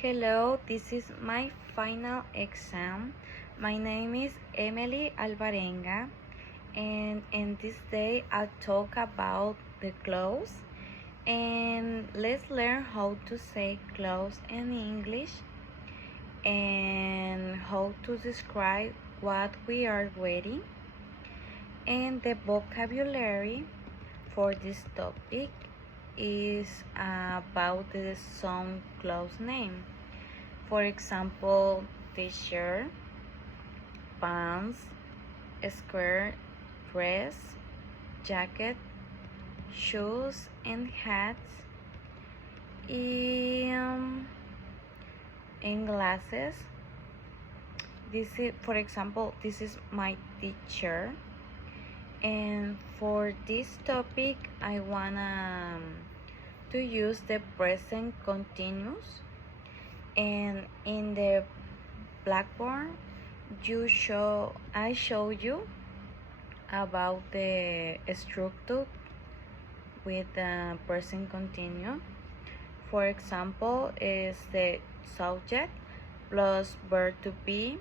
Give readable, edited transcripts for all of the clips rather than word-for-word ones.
Hello, this is my final exam. My name is Emily Alvarenga, and in this day I'll talk about the clothes. And let's learn how to say clothes in English and how to describe what we are wearing. And the vocabulary for this topic is about the some clothes name. For example, t-shirt, pants, skirt, dress, jacket, shoes, and hats, and, and glasses. This is, for example, this is my t-shirt. And for this topic, I wanna to use the present continuous. And in the blackboard, I show you about the structure with the present continuous. For example, is the subject plus verb to be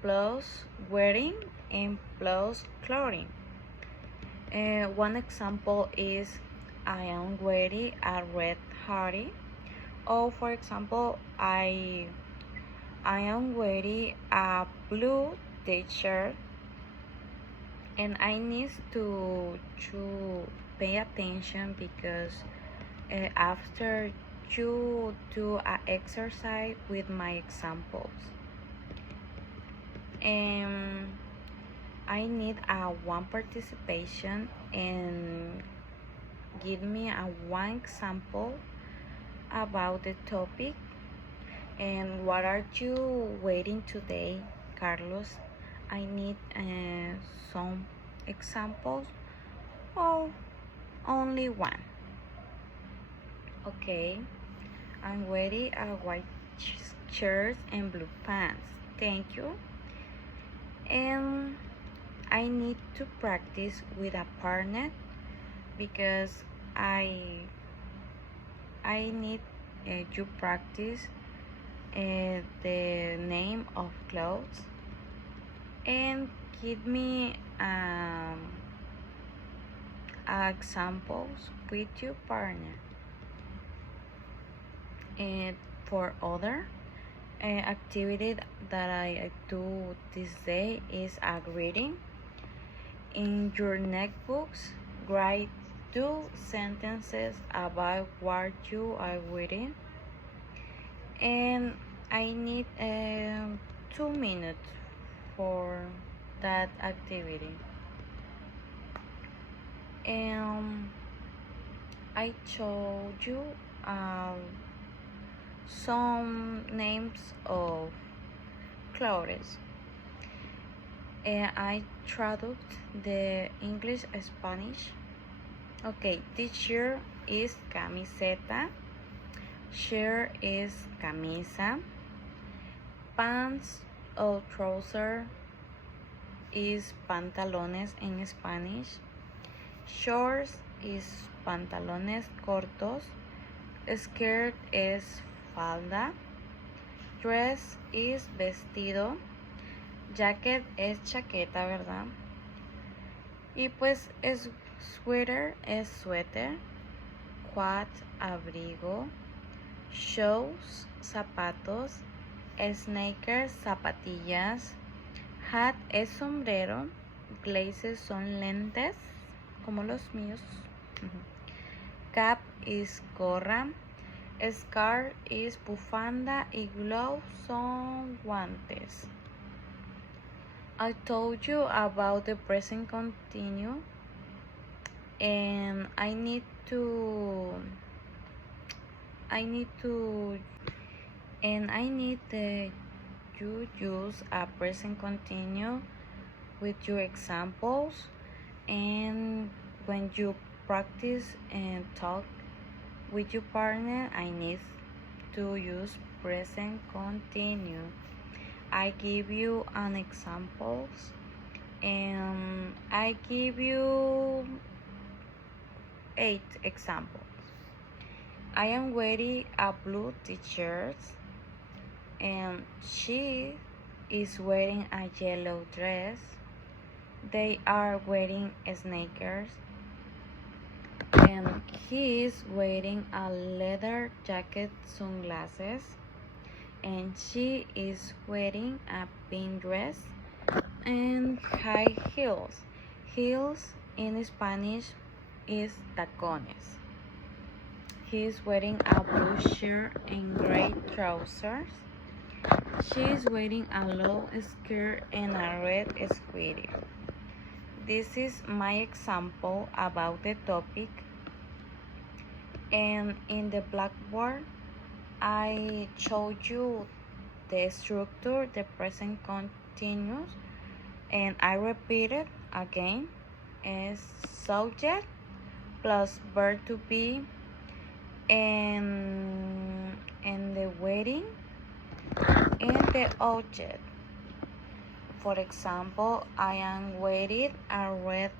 plus wearing and plus clothing. One example is I am wearing a red hoodie. Or for example, I am wearing a blue t-shirt, and I need to pay attention because after you do an exercise with my examples, and I need a one participation and give me a one example about the topic. And what are you waiting today, Carlos? I need some examples or only one. Okay, I'm wearing a white shirt and blue pants. Thank you. And I need to practice with a partner because I need to practice the name of clothes and give me examples with your partner. And for other activity that I do this day is a reading. In your notebooks, write 2 sentences about what you are reading, and I need 2 minutes for that activity. And I told you some names of clothes, and I traduced the English Spanish. Okay, t-shirt is camiseta, shirt is camisa, pants or trouser is pantalones in Spanish, shorts is pantalones cortos, skirt es falda, dress is vestido, jacket es chaqueta, ¿verdad? Y pues es sweater es suéter, quad abrigo, shoes zapatos, sneakers zapatillas, hat es sombrero, glasses son lentes como los míos, cap is gorra, scarf is bufanda y gloves son guantes. I told you about the present continuous, and I need to you use a present continuous with your examples, and when you practice and talk with your partner, I need to use present continuous. I give you an examples, and I give you 8 examples. I am wearing a blue t-shirt. and she is wearing a yellow dress. They are wearing sneakers, and he is wearing a leather jacket, sunglasses, and she is wearing a pink dress and high heels. Heels in Spanish is tacones. He is wearing a blue shirt and gray trousers. She is wearing a low skirt and a red sweater. This is my example about the topic, and in the blackboard I showed you the structure, the present continuous, and I repeat it again as subject plus verb to be and the wedding and the object. For example, I am wearing a red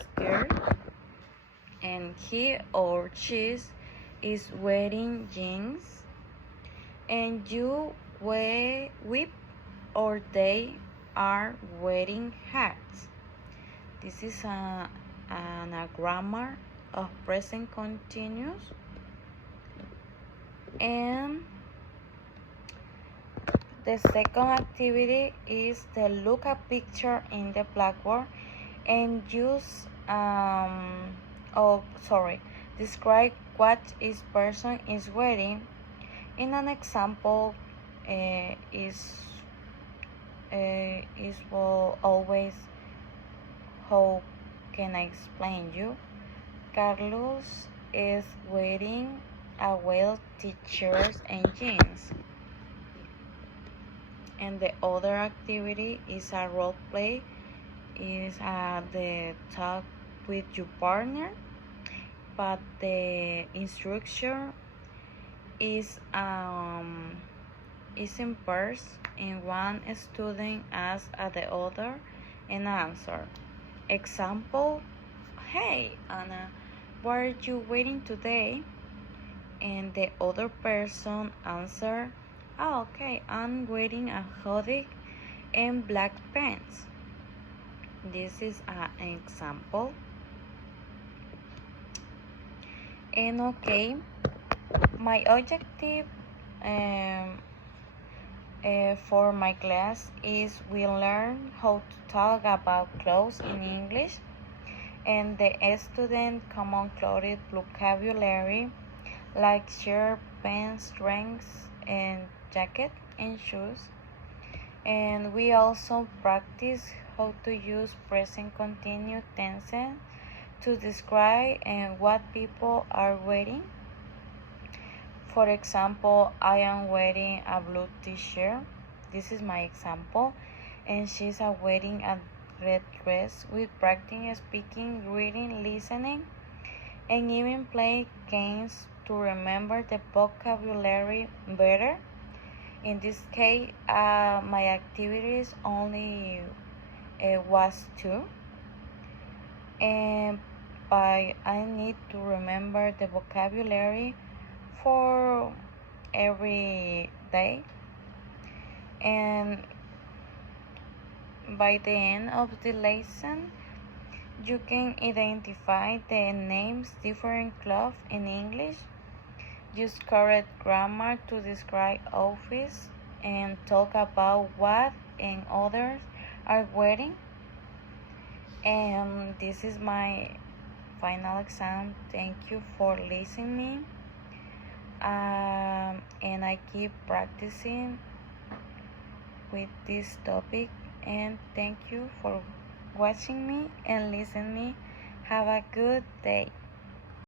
skirt, and he or she is wearing jeans, and you whip or they are wearing hats. This is a grammar of present continuous. And the second activity is to look a picture in the blackboard and describe what each person is wearing. In an example, will always, how can I explain you? Carlos is wearing a white t-shirt and jeans. And the other activity is a role play, is the talk with your partner, but the instruction is in pairs, and one student asks the other an answer. Example: hey Anna, what are you wearing today? And the other person answer, oh, okay, I'm wearing a hoodie and black pants. This is an example. And okay, my objective for my class is we learn how to talk about clothes in English, and the student common clothes vocabulary like shirt, pants, drinks, and jacket and shoes. And we also practice how to use present continuous tenses to describe what people are wearing. For example, I am wearing a blue t-shirt. This is my example. And she's wearing a red dress. We practice speaking, reading, listening, and even play games to remember the vocabulary better. In this case, my activities only was 2, but I need to remember the vocabulary for every day. And by the end of the lesson, you can identify the names different clothes in English. Use correct grammar to describe outfits and talk about what and others are wearing. And this is my final exam. Thank you for listening. And I keep practicing with this topic. And thank you for watching me and listening me. Have a good day.